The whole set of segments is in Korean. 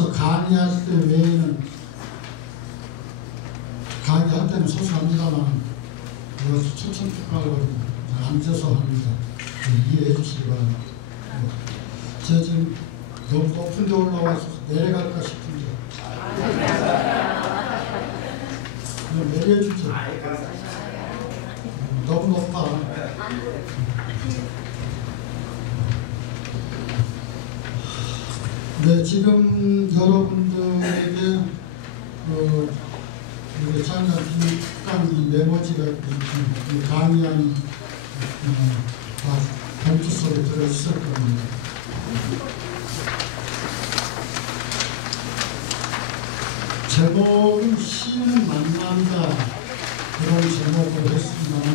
그래서 강의할 때 외에는, 강의할 때는 소소합니다만 초청축하거든요. 앉아서 합니다. 이해해 주시기 바랍니다. 제가 지금 너무 높은 데 올라와서 내려갈까 싶은데 그냥 내려해 주죠. 너무 높아. 네, 지금 여러분들에게 우리 장관 강의 메모지가 강의한 다 봉투 속에 들어있을 겁니다. 제목은 시는 만난다 그런 제목으로 했습니다만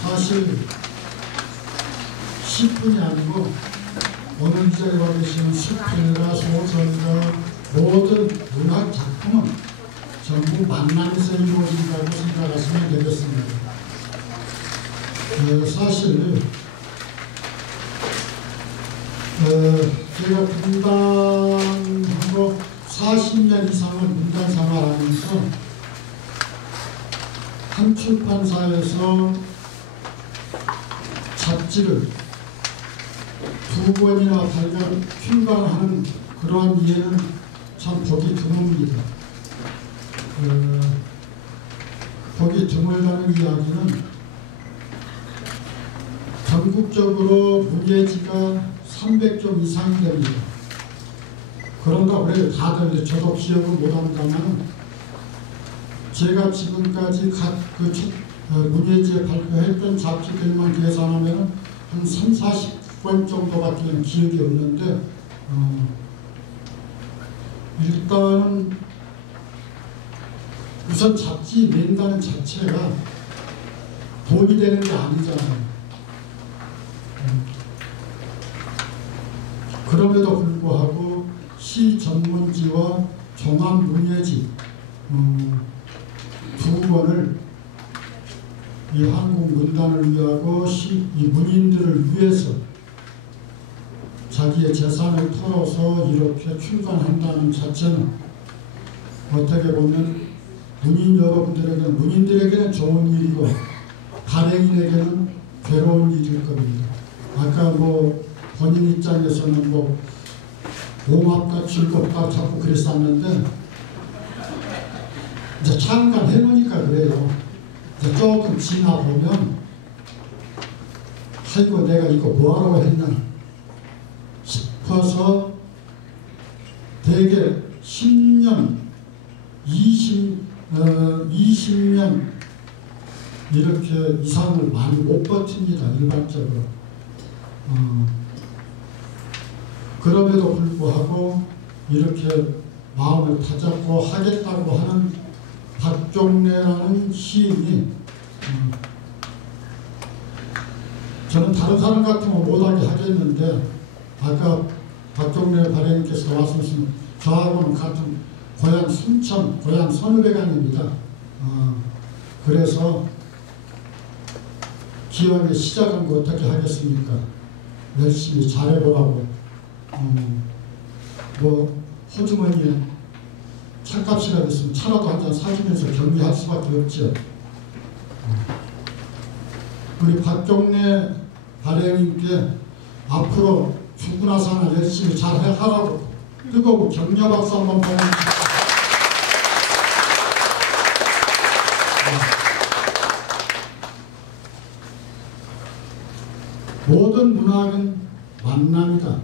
사실 시뿐이 아니고 오늘 자리에 와 계시는 수필이나 소설이나 모든 문학 작품은 전부 만남에서 이루어진다고 생각하시면 되겠습니다. 사실 제가 분단하고 40년 이상을 분단 생활하면서 한 출판사에서 잡지를 2권이나 출간하는 그러한 이해는 참 보기 드뭅니다. 보기 드물다는 이야기는 전국적으로 문예지가 300종 이상이 됩니다. 그런가 그래도 다들 저도 기억을 못합니다만 제가 지금까지 각 문예지에 발표했던 잡지들만 계산하면 한 30-40권 정도밖에 기억이 없는데 일단은 우선 잡지 낸다는 자체가 돈이 되는 게 아니잖아요. 그럼에도 불구하고 시 전문지와 종합 문예지 2권을 이 한국 문단을 위하고 이 문인들을 위해서 자기의 재산을 털어서 이렇게 출간한다는 자체는 어떻게 보면 문인들에게는 좋은 일이고 발행인에게는 괴로운 일일 겁니다. 아까 본인 입장에서는 고맙다 즐겁다 자꾸 그랬었는데 이제 잠깐 해보니까 그래요. 이제 조금 지나보면 아이고 내가 이거 뭐하라고 했나 싶어서 대개 10년 20년 이렇게 이상을 많이 못 버팁니다. 일반적으로. 그럼에도 불구하고 이렇게 마음을 다잡고 하겠다고 하는 박종래라는 시인이 저는 다른 사람 같으면 못하게 하겠는데 아까 박종래 발행님께서 왔으면 저하고는 같은 고향 순천, 고향 선후배간입니다. 그래서 기왕에 시작한 거 어떻게 하겠습니까? 열심히 잘해보라고 호주머니에 차값이라도 있으면 차라도 한잔 사주면서 격리할 수밖에 없죠. 우리 박종래 발행님께 앞으로 죽고 나서 하나 열심히 잘 하라고 뜨거운 격려 박수 한번 보내주십시오. 모든 문학은 만남이다.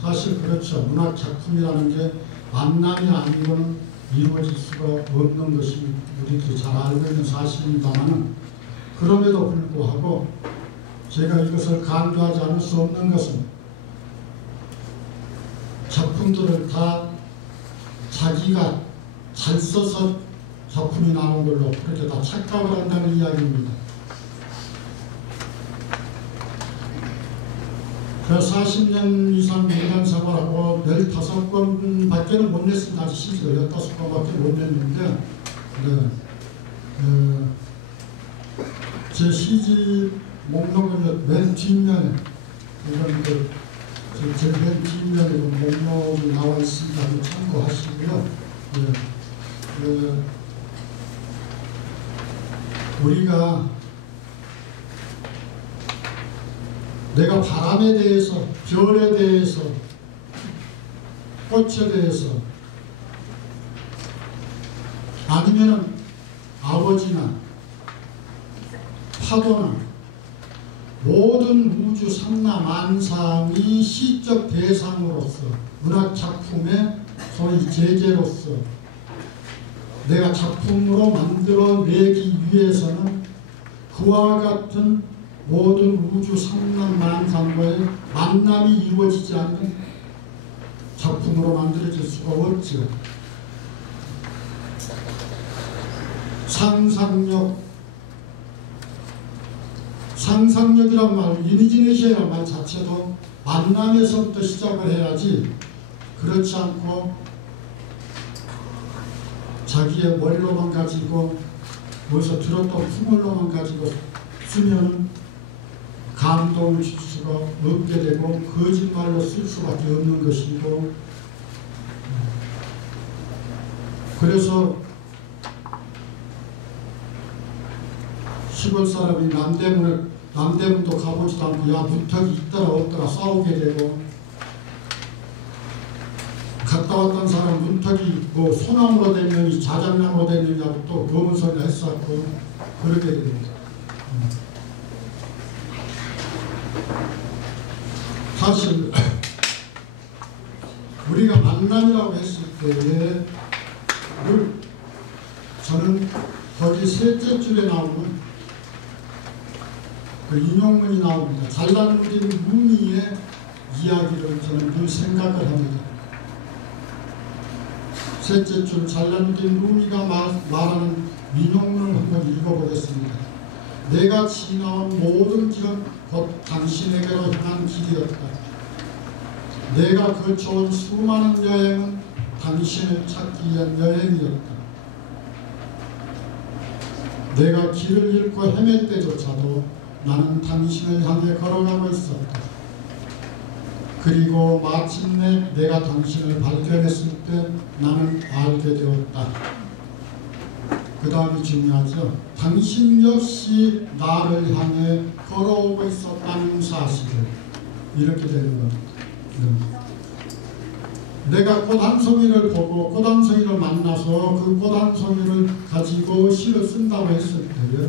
사실 그렇죠. 문학 작품이라는 게 만남이 아니고는 이루어질 수가 없는 것이 우리들이 잘 알고 있는 사실입니다만 그럼에도 불구하고 제가 이것을 강조하지 않을 수 없는 것은 작품들을 다 자기가 잘 써서 작품이 나온 걸로 그렇게 다 착각을 한다는 이야기입니다. 제가 40년 이상 문단 생활하고 15권밖에는 못 냈습니다. 아직 시집을 15권밖에 못 냈는데 제 시집 목록은 맨 뒷면에 이런 제맨 뒷면에도 목록이 나와 있습니다. 참고하시고요. 우리가 내가 바람에 대해서, 별에 대해서, 꽃에 대해서, 아니면은 아버지나 파도나 모든 우주 삼라만상이 시적 대상으로서, 문학 작품의 소위 제재로서 내가 작품으로 만들어내기 위해서는 그와 같은 모든 우주 삼라만상과의 만남이 이루어지지 않는 작품으로 만들어질 수가 없죠. 상상력이란 말, 이미지네이션이란 말 자체도 만남에서부터 시작을 해야지, 그렇지 않고 자기의 머리로만 가지고 어디서 들었던 풍월로만 가지고 쓰면 감동을 줄 수가 없게 되고 거짓말로 쓸 수밖에 없는 것이고, 그래서 시골 사람이 남대문도 가보지도 않고 야 문턱이 있더라 없더라 싸우게 되고, 갔다 왔던 사람 문턱이 뭐 소나무로 되느니 자작나무로 되느냐고 또 검은 소리 했었고 그렇게 됩니다. 사실 우리가 만남이라고 했을 때에 저는 거기 셋째 줄에 나오는 그 인용문이 나옵니다. 잘난 누린 루미의 이야기를 저는 늘 생각을 합니다. 셋째 줄 잘난 누린 루미가 말하는 인용문을 한번 읽어보겠습니다. 내가 지나온 모든 길은 곧 당신에게로 향한 길이었다. 내가 거쳐온 수많은 여행은 당신을 찾기 위한 여행이었다. 내가 길을 잃고 헤맬 때조차도 나는 당신을 향해 걸어가고 있었다. 그리고 마침내 내가 당신을 발견했을 때 나는 알게 되었다. 그 다음이 중요하죠. 당신 역시 나를 향해 걸어오고 있었다는 사실을, 이렇게 되는 겁니다. 내가 꽃 한 송이를 보고 꽃 한 송이를 만나서 그 꽃 한 송이를 가지고 시를 쓴다고 했을 때요,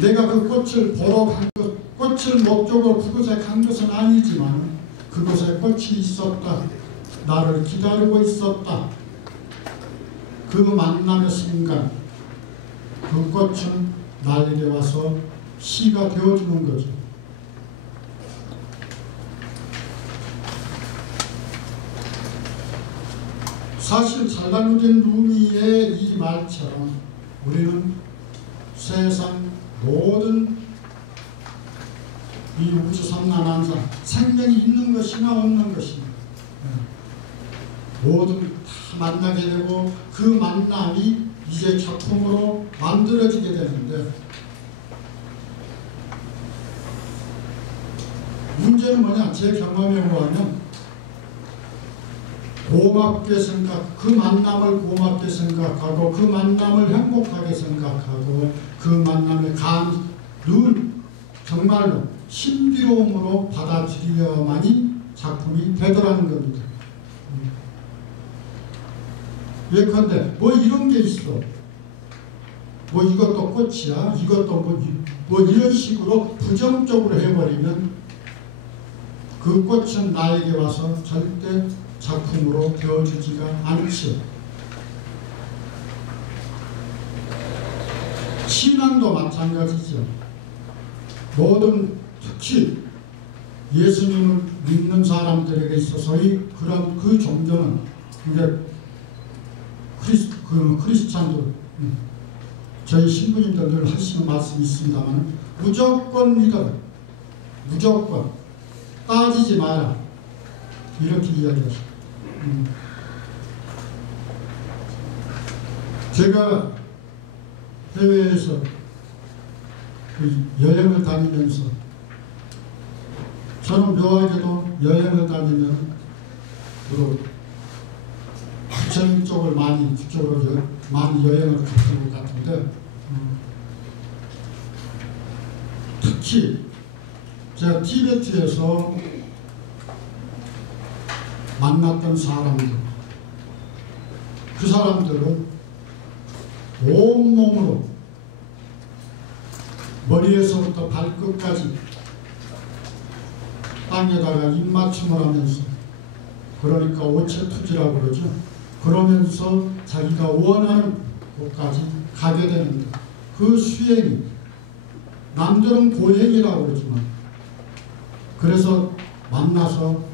내가 그 꽃을 보러 간 것, 꽃을 목적으로 그곳에 간 것은 아니지만 그곳에 꽃이 있었다. 나를 기다리고 있었다. 그 만남의 순간 그 꽃은 나에게 와서 시가 되어주는 거죠. 사실 잘난 누린 루미의 이 말처럼 우리는 세상 모든 이 우주 삼라만상, 생명이 있는 것이나 없는 것이나 모든 다 만나게 되고 그 만남이 이제 작품으로 만들어지게 되는데, 문제는 뭐냐? 제 경험에 의하면 고맙게 그 만남을 고맙게 생각하고 그 만남을 행복하게 생각하고 그 만남의 늘 정말로 신비로움으로 받아들여야만이 작품이 되더라는 겁니다. 예컨대 뭐 이런 게 있어, 뭐 이것도 꽃이야, 이것도 뭐 이런 식으로 부정적으로 해버리면 그 꽃은 나에게 와서 절대 작품으로 되어주지가 않죠. 신앙도 마찬가지죠. 모든 특히 예수님을 믿는 사람들에게 있어서의 그런 그 종교는 이제 크리스찬들, 저희 신부님들 늘 하시는 말씀이 있습니다만 무조건 믿어라, 무조건 따지지 마라, 이렇게 이야기하죠. 제가 해외에서 그 여행을 다니면서 저는 묘하게도 여행을 다니면 주로 부처님 쪽을 그쪽으로 많이 여행을 갔던 것 같은데, 특히 제가 티베트에서 만났던 사람들, 그 사람들은 온몸으로 머리에서부터 발끝까지 땅에다가 입맞춤을 하면서, 그러니까 오체투지라고 그러죠. 그러면서 자기가 원하는 곳까지 가게 되는데, 그 수행이 남들은 고행이라고 그러지만, 그래서 만나서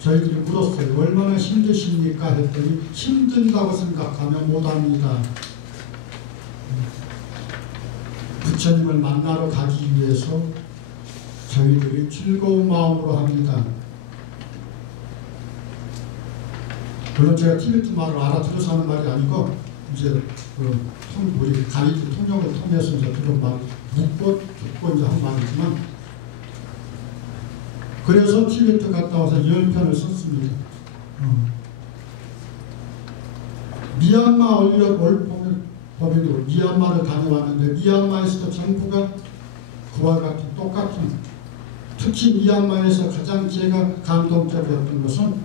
저희들이 물었어요. 얼마나 힘드십니까? 했더니 힘든다고 생각하면 못합니다. 부처님을 만나러 가기 위해서 저희들이 즐거운 마음으로 합니다. 물론 제가 티베트 말을 알아들어서 하는 말이 아니고, 이제 우리 가이드 통역을 통해서 이제 그런 말 묻고 듣고 이제 한 말이지만, 그래서 티베트 갔다 와서 10편을 썼습니다. 미얀마 법인으로 미얀마를 다녀왔는데, 미얀마에서도 정부가 그와 같은 똑같은, 특히 미얀마에서 가장 제가 감동적이었던 것은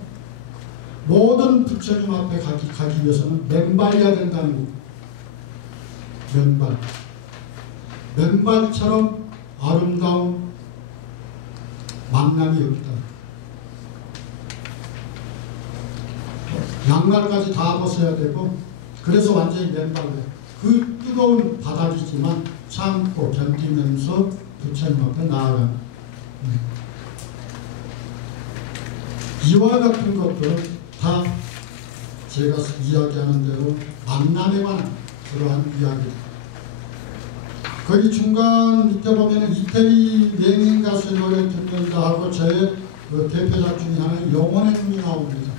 모든 부처님 앞에 가기 위해서는 맨발이어야 된다는 것. 맨발처럼 아름다운 만남이 없다. 양말까지 다 벗어야 되고, 그래서 완전히 맨발로 그 뜨거운 바닥이지만 참고 견디면서 부처님 앞에 나아가는, 이와 같은 것들은 다 제가 이야기하는 대로 만남에 관한 그러한 이야기입니다. 거기 중간 밑에 보면 이태리 맹인 가수의 노래를 듣는다 하고 저의 그 대표작 중에 하나는 영혼의 눈이 나옵니다.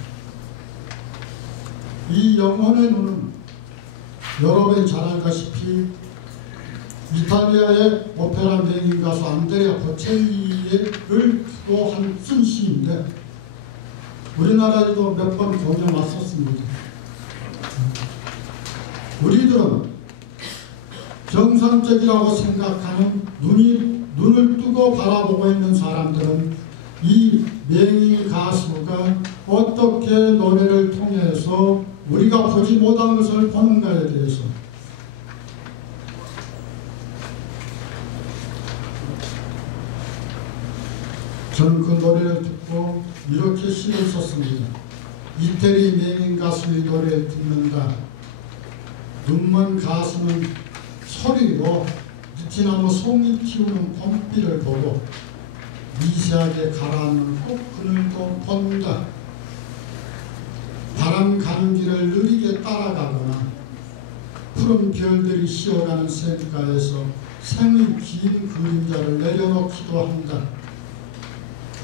이 영혼의 눈은 여러분이 잘 알다시피 이탈리아의 오페라 맹인 가수 안드레아 보첼리를 또 쓴 시인데, 우리나라에도 몇 번 공연 왔었습니다. 우리들은 정상적이라고 생각하는 눈을 뜨고 바라보고 있는 사람들은 이 맹인 가수가 어떻게 노래를 통해서 우리가 보지 못한 것을 보는가에 대해서 저는 그 노래를 듣고 이렇게 시를 썼습니다. 이태리 맹인 가수의 노래를 듣는다. 눈먼 가수는 소리로 느티나무 송이 튀우는 봄비를 보고 미세하게 가라앉는 꽃그늘도 본다. 바람 가는 길을 느리게 따라가거나 푸른 별들이 쉬어가는 샘가에서 생의 긴 그림자를 내려놓기도 한다.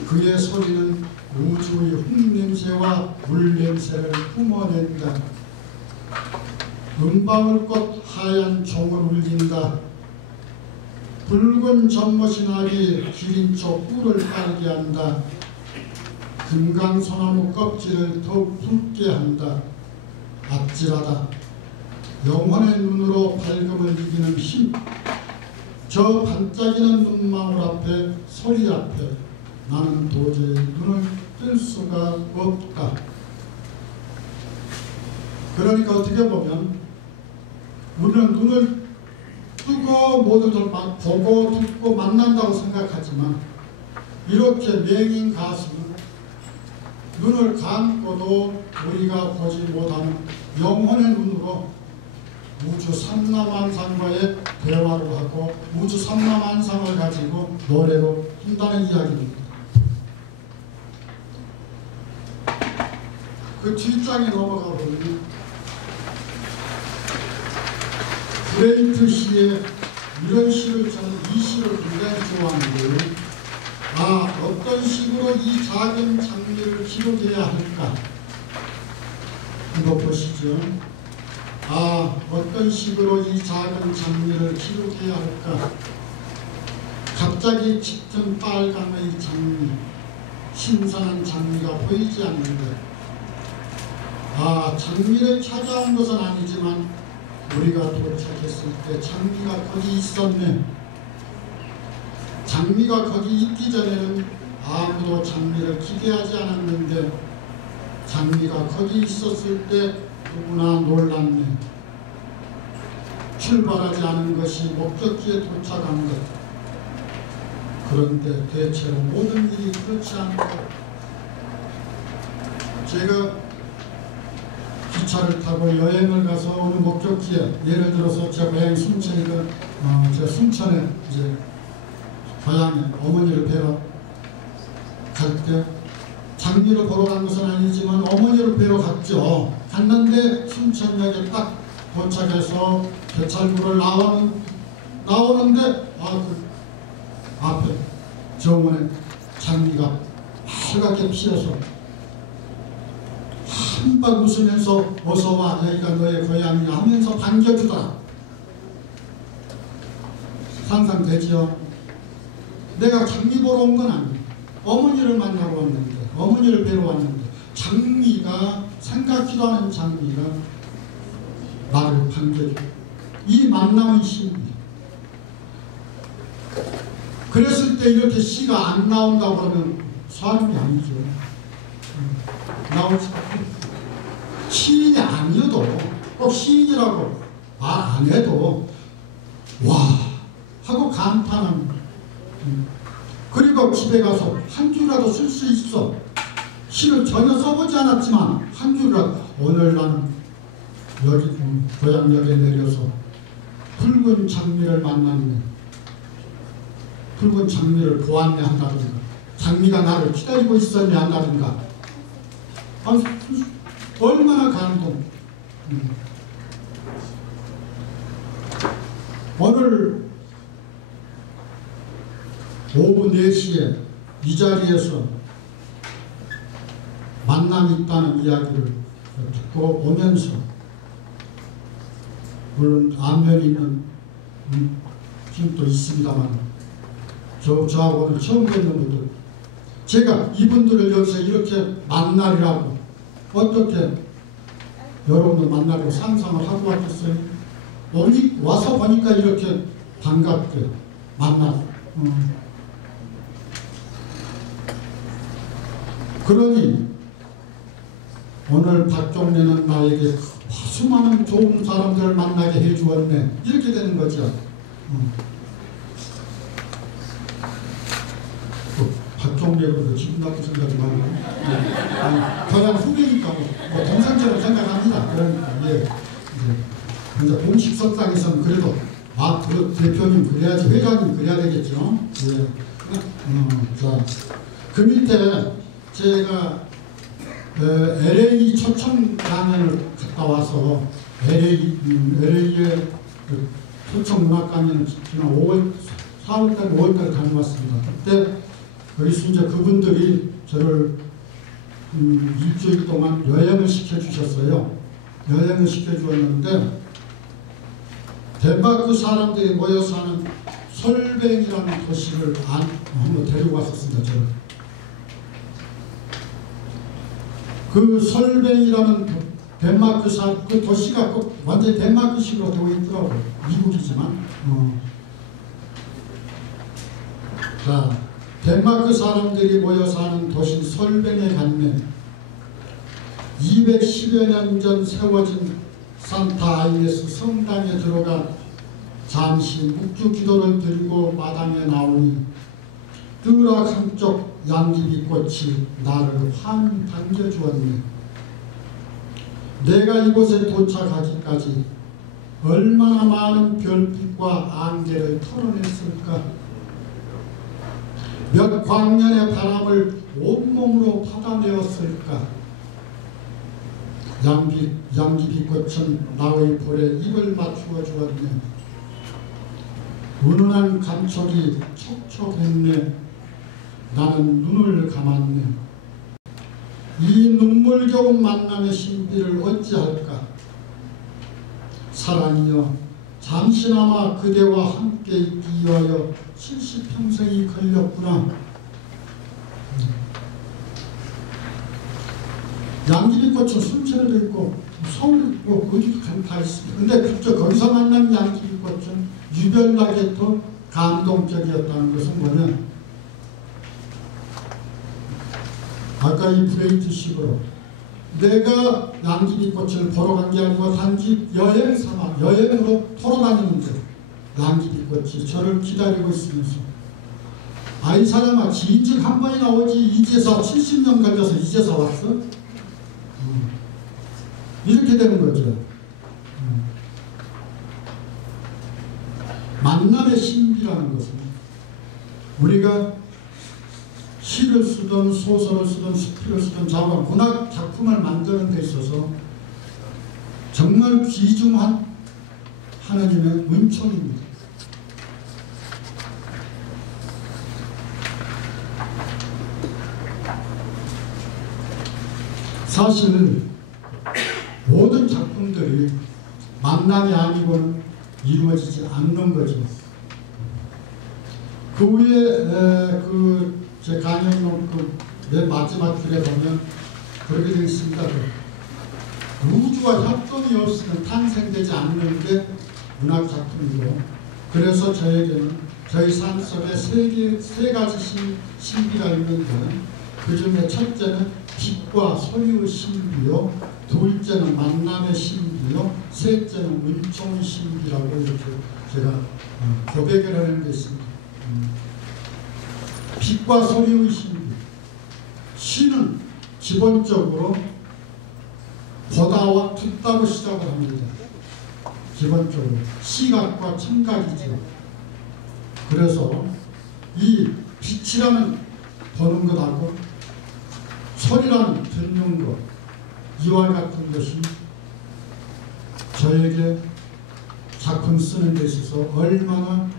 그의 소리는 우주의 흙냄새와 물냄새를 뿜어낸다. 은방울꽃 하얀 종을 울린다. 붉은 전못이 나리 기린 쪽 꿀을 빨게 한다. 금강소나무 껍질을 더욱 붉게 한다. 아찔하다. 영혼의 눈으로 밝음을 이기는 힘. 저 반짝이는 눈망울 앞에, 소리 앞에 나는 도저히 눈을 뜰 수가 없다. 그러니까 어떻게 보면 우리는 눈을 뜨고 모두들 막 보고 듣고 만난다고 생각하지만, 이렇게 맹인 가수는 눈을 감고도 우리가 보지 못하는 영혼의 눈으로 우주 삼라만상과의 대화를 하고 우주 삼라만상을 가지고 노래로 한다는 이야기입니다. 그 뒷장에 넘어가 보면 브레이트 시의 이런 시를, 저는 이 시를 굉장히 좋아하는데요. 어떤 식으로 이 작은 장미를 기록해야 할까? 이거 보시죠. 어떤 식으로 이 작은 장미를 기록해야 할까? 갑자기 짙은 빨강의 장미, 신선한 장미가 보이지 않는데, 장미를 찾아온 것은 아니지만 우리가 도착했을 때 장미가 거기 있었네. 장미가 거기 있기 전에는 아무도 장미를 기대하지 않았는데 장미가 거기 있었을 때 누구나 놀랐네. 출발하지 않은 것이 목적지에 도착한 것. 그런데 대체로 모든 일이 그렇지 않고, 제가 기차를 타고 여행을 가서 어느 목적지에, 예를 들어서 제 고향 순천이든 제 순천에 이제 고향에 어머니를 뵈러 갈 때 장미를 보러 간 것은 아니지만 어머니를 뵈러 갔죠. 갔는데 순천역에 딱 도착해서 개찰구를 나오는데 그 앞에 정원에 장미가 빨갛게 피어서 한박 웃으면서 어서와, 여기가 너의 고향이야 하면서 반겨주더라. 상상되지요? 내가 장미 보러 온 건 아니에요. 어머니를 만나러 왔는데, 어머니를 뵈러 왔는데 장미가, 생각지도 않은 장미가 나를 반겨줘. 이 만남의 신비. 그랬을 때 이렇게 시가 안 나온다고 그러면 사람이 아니죠. 나오지. 시인이 아니어도, 꼭 시인이라고 말 안 해도 와 하고 감탄합니다. 그리고 집에 가서 한 줄이라도 쓸 수 있어. 시를 전혀 써보지 않았지만 한 줄이라도, 오늘 나는 여기 고향역에 내려서 붉은 장미를 만났네, 붉은 장미를 보았네 한다든가, 장미가 나를 기다리고 있었네 한다든가, 얼마나 감동. 오늘 오후 4시에 이 자리에서 만남이 있다는 이야기를 듣고 오면서, 물론 안면이 있는 팀도 있습니다만 저하고 오늘 처음 뵙는 분들, 제가 이분들을 여기서 이렇게 만나리라고 어떻게 여러분들 만나려고 상상을 하고 왔겠어요? 와서 보니까 이렇게 반갑게 만나. 그러니 오늘 박종래는 나에게 수많은 좋은 사람들을 만나게 해주었네, 이렇게 되는 거죠. 박종래보다 기분 나쁜 생각이 많아요. 저는 후배니까 뭐 동생처럼 생각합니다. 그러니까 이제 공식석상에서는 그래도 그 대표님 그래야지, 회장님 그래야 되겠죠. 자, 그 밑에 제가 LA 초청 강연을 갔다 와서 LA의 초청 문학 강연을 지난 4월달 5월달 다녀왔습니다. 그때 거기서 이제 그분들이 저를 일주일 동안 여행을 시켜주셨어요. 여행을 시켜주었는데 덴마크 사람들이 모여 사는 솔뱅이라는 도시를 한번 데리고 갔었습니다. 저를. 그 솔뱅이라는 덴마크 그 도시가 꼭 완전히 덴마크식으로 되어 있더라고요. 미국이지만. 자, 덴마크 사람들이 모여 사는 도시 솔뱅에 갔네. 210여 년 전 세워진 산타 아이네스 성당에 들어가 잠시 묵주 기도를 드리고 마당에 나오니 뜰악 한쪽 양귀비꽃이 나를 환히 반겨주었네. 내가 이곳에 도착하기까지 얼마나 많은 별빛과 안개를 털어냈을까. 몇 광년의 바람을 온몸으로 받아내었을까. 양귀비꽃은 나의 볼에 입을 맞추어 주었네. 은은한 감촉이 촉촉했네. 나는 눈을 감았네. 이 눈물겨운 만남의 신비를 어찌할까. 사랑이여, 잠시나마 그대와 함께 있기 위하여 70평생이 걸렸구나. 양귀비꽃은 순천에도 있고 서울에 있고 어디도 다 있습니다. 근데 거기서 만난 양귀비꽃은 유별나게 더 감동적이었다는 것은 뭐냐, 아까 이 브레이트식으로 내가 양귀비꽃을 보러 간 게 아니고 단지 여행 삼아 여행으로 돌아다니는데 양귀비꽃이 저를 기다리고 있으면서 아이 사람아 진즉 한 번이나 오지 이제서 70년 걸려서 이제서 왔어? 이렇게 되는 거죠. 만남의 신비라는 것은 우리가 시를 쓰든 소설을 쓰든 시를 쓰든 자고 문학 작품을 만드는 데 있어서 정말 귀중한 하느님의 은총입니다. 사실 모든 작품들이 만남이 아니고는 이루어지지 않는 거죠. 그 후에 제 강연록 맨 마지막 글에 보면 그렇게 되어 있습니다. 우주와 협동이 없으면 탄생되지 않는 게 문학 작품이고, 그래서 저에게는 저희 삶 속에 세 가지 신비가 있는데, 그 중에 첫째는 빛과 소리의 신비요, 둘째는 만남의 신비요, 셋째는 은총의 신비라고 이렇게 제가 고백을 하는 게 있습니다. 빛과 소리의 신비. 시는 기본적으로 보다와 듣다로 시작을 합니다. 기본적으로 시각과 청각이죠. 그래서 이 빛이라는 보는 것하고 소리라는 듣는 것, 이와 같은 것이 저에게 작품 쓰는 데 있어서 얼마나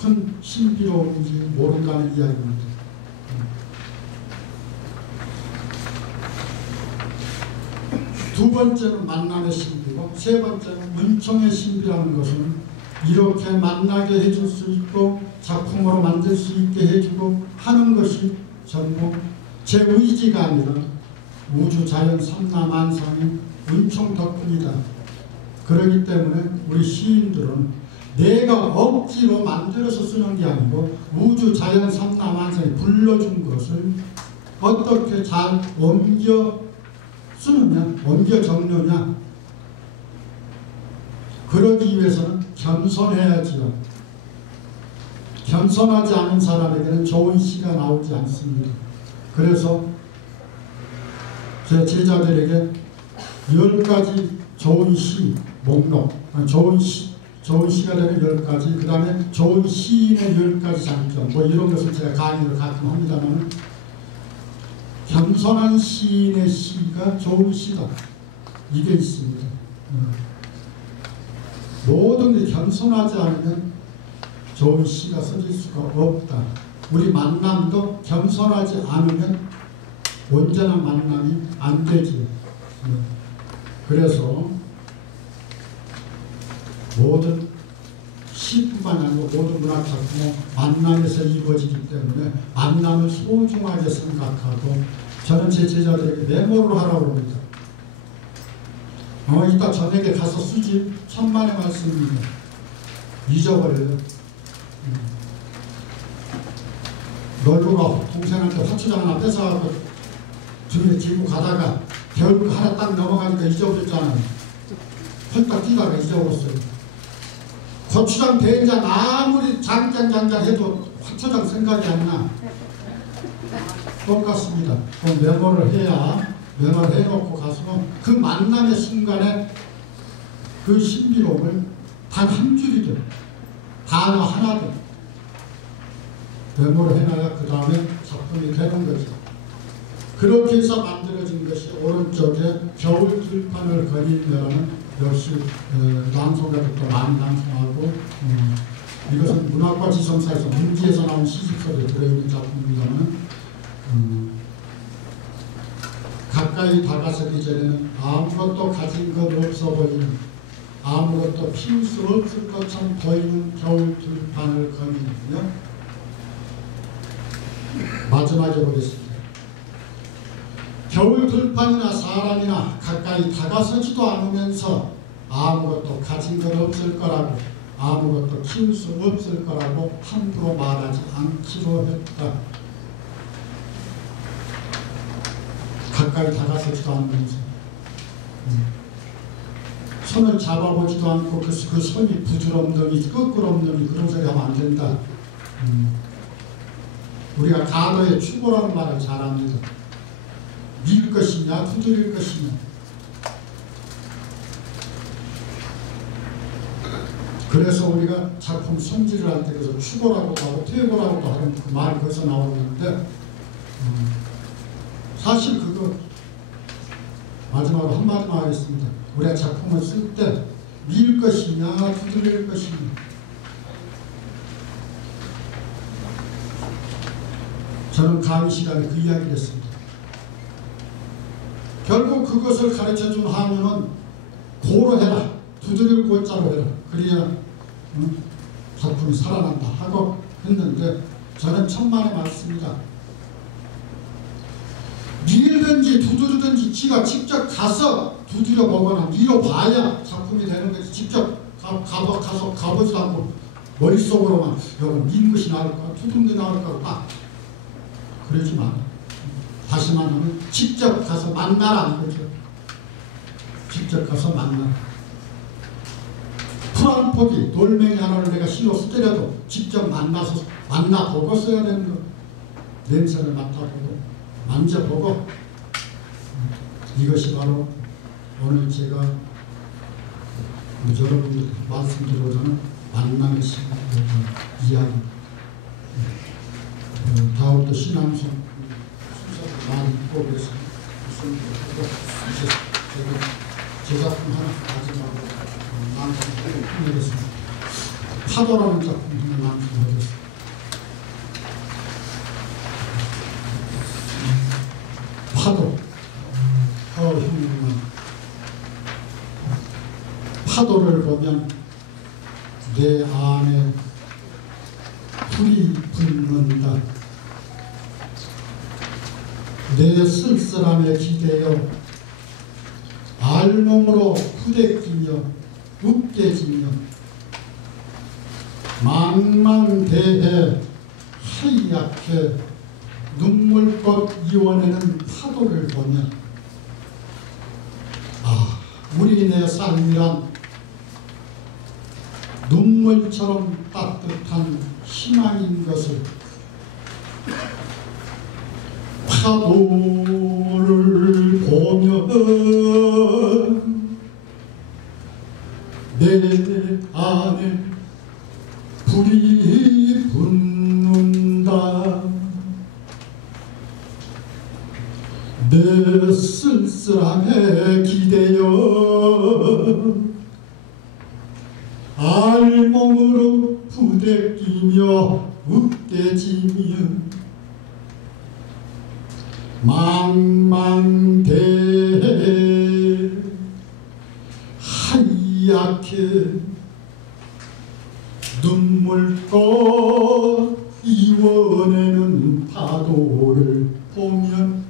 큰 신비로운지 모른다는 이야기입니다. 두 번째는 만남의 신비고, 세 번째는 은총의 신비라는 것은 이렇게 만나게 해줄 수 있고 작품으로 만들 수 있게 해주고 하는 것이 전부 제 의지가 아니라 우주 자연 삼라만상의 은총 덕분이다. 그렇기 때문에 우리 시인들은 내가 억지로 만들어서 쓰는 게 아니고 우주 자연 삼라만상이 불러준 것을 어떻게 잘 옮겨 쓰느냐, 옮겨 적느냐. 그러기 위해서는 겸손해야지요. 겸손하지 않은 사람에게는 좋은 시가 나오지 않습니다. 그래서 제 제자들에게 10가지 좋은 시 목록, 좋은 시가 되는 10가지, 그 다음에 좋은 시인의 10가지 장점, 뭐 이런 것을 제가 강의를 가끔 합니다만, 겸손한 시인의 시가 좋은 시다, 이게 있습니다. 모든 게 겸손하지 않으면 좋은 시가 써질 수가 없다. 우리 만남도 겸손하지 않으면 온전한 만남이 안 되지. 그래서 모든 시뿐만 아니고 모든 문학 작품은 만남에서 이루어지기 때문에 만남을 소중하게 생각하고, 저는 제 제자들에게 메모를 하라고 합니다. 이따 저녁에 가서 쓰지. 천만의 말씀입니다. 잊어버려요. 놀부가 동생한테 화초장 하나 뺏어가고 등에 지고 가다가 겨울 하나 딱 넘어가니까 잊어버렸잖아요. 헐떡 뛰다가 잊어버렸어요. 고추장 된장 아무리 장장 해도 화초장 생각이 안 나. 똑같습니다. 메모를 해야, 메모를 해놓고 가서 그 만남의 순간에 그 신비로움을 단 한 줄이든 단어 하나든 메모를 해놔야 그 다음에 작품이 되는 거죠. 그렇게 해서 만들어진 것이 오른쪽에 겨울 들판을 거닐며라는, 역시 낭송가도 또 많이 낭송하고, 이것은 문학과 지성사에서 문지에서 나온 시집서에 들어있는 작품입니다만, 가까이 다가서기 전에는 아무것도 가진 것 없어 보이는, 아무것도 피울 수 없을 것처럼 보이는 겨울 들판을 거닐며, 마지막에 보겠습니다. 겨울 들판이나 사람이나 가까이 다가서지도 않으면서 아무것도 가진 건 없을 거라고, 아무것도 키울 수 없을 거라고 함부로 말하지 않기로 했다. 가까이 다가서지도 않으면서 손을 잡아보지도 않고 그 손이 부드럽느니 끄끄럽느니 그런 소리 하면 안 된다. 우리가 가도의 추고라는 말을 잘합니다. 밀 것이냐 두드릴 것이냐. 그래서 우리가 작품 손질을 할 때 그래서 추고라고도 하고 퇴고라고도 하는 그 말이 거기서 나오는데 사실 그거 마지막으로 한마디만 하겠습니다. 우리가 작품을 쓸 때 밀 것이냐 두드릴 것이냐. 저는 강의 시간에 그 이야기를 했습니다. 결국 그것을 가르쳐준 하면은 고로 해라. 두드릴 고자로 해라. 그래야 작품이 살아난다 하고 했는데 저는 천만의 말씀이다. 밀든지 두드리든지 지가 직접 가서 두드려 보거나 밀어봐야 작품이 되는 거지. 직접 가서 가보지도 않고 머릿속으로만 여기 민 것이 나올까 두드린 게 나올까 딱 그러지 마. 다시 말하면 직접 가서 만나라 이거죠. 직접 가서 만나라. 풀 한 포기 돌멩이 하나를 내가 실어서 때려도 직접 만나보고 써야 되는 거. 냄새를 맡아보고 만져보고. 이것이 바로 오늘 제가 여러분들 말씀드리고자 하는 만남의 시간 이야기. 다음 또 신앙송 순서를 많이 읽고 그래서 제 작품 하나 마지막으로 낭송하겠습니다. 파도라는 작품 하나 낭송하겠습니다. 파도. 형님은 파도를 보면 내 안에 불이 붙는다. 내 쓸쓸함에 기대어 알몸으로 후대끼며 웃게지며 망망대해 하얗게 눈물꽃 이원에는 파도를 보면 우리 내 삶이란 눈물처럼 따뜻한 희망인 것을 파도를 보면 내 안에 불이 붙는다. 내 쓸쓸함에 기대어 알몸으로 부대끼며 웃게지며 망망대해 하얗게 눈물꽃 이원에는 파도를 보면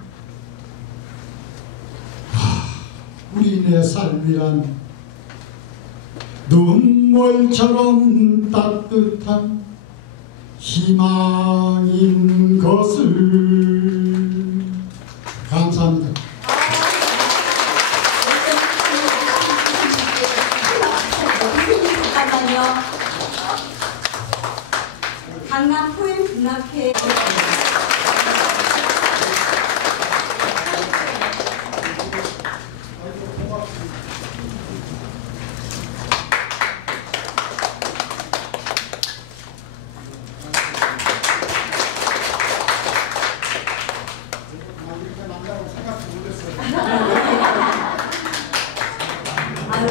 우리 내 삶이란 눈물처럼 따뜻한 희망인 것을. 감사합니다. 잠깐만요. 강남 포엠 북락회 아유,